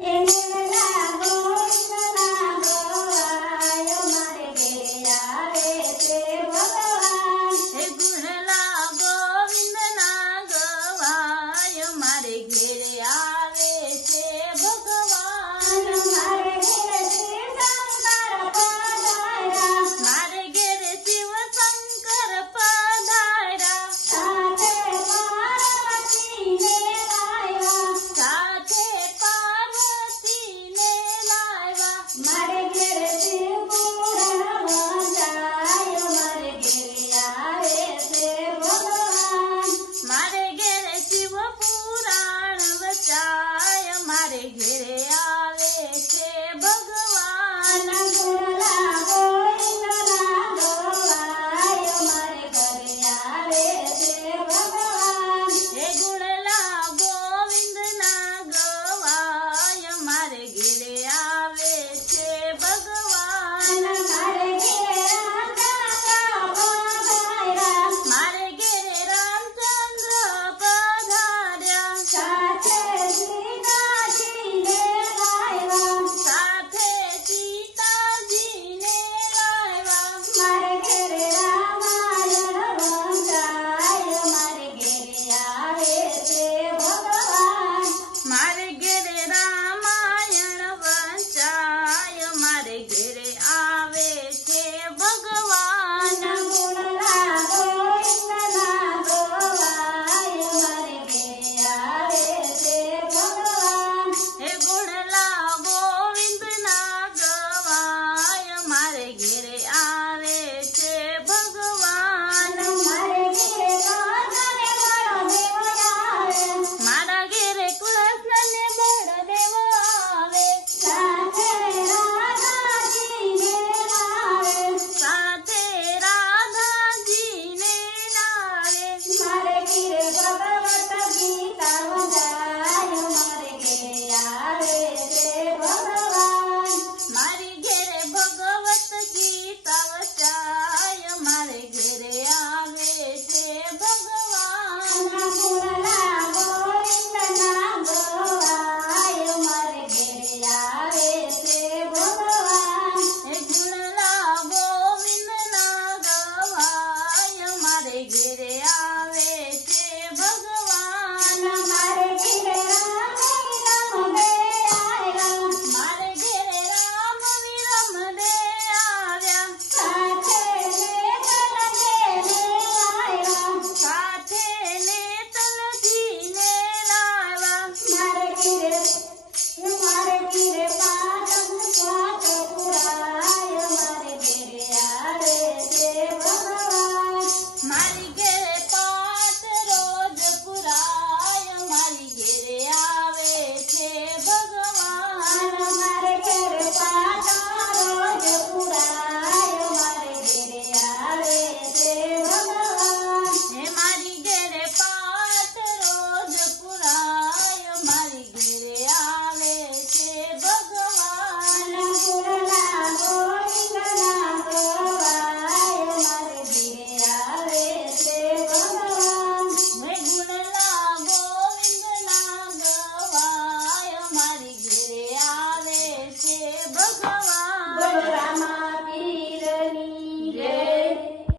એના ગોવિંદના ગવાય મારે ઘેરે આવે છે ભગવાન. હે ગુણલા ગોવિંદના ગવાય મારે ઘેરે આવે છે ભગવાન. મારે ઘેરે શિવ શંકર પધાર્યા. મારે ઘેરે શિવ શંકર પધાર્યા. સાથે પાર્વતીને લાવ્યા. સાથે પાર્વતીને લાવ્યા. મારે ઘેરે શિવ પુરાણ વંચાય મારે ઘેરે આવે છે ભગવાન. મારે ઘેરે શિવ પુરાણ વચાય મારે ઘેરે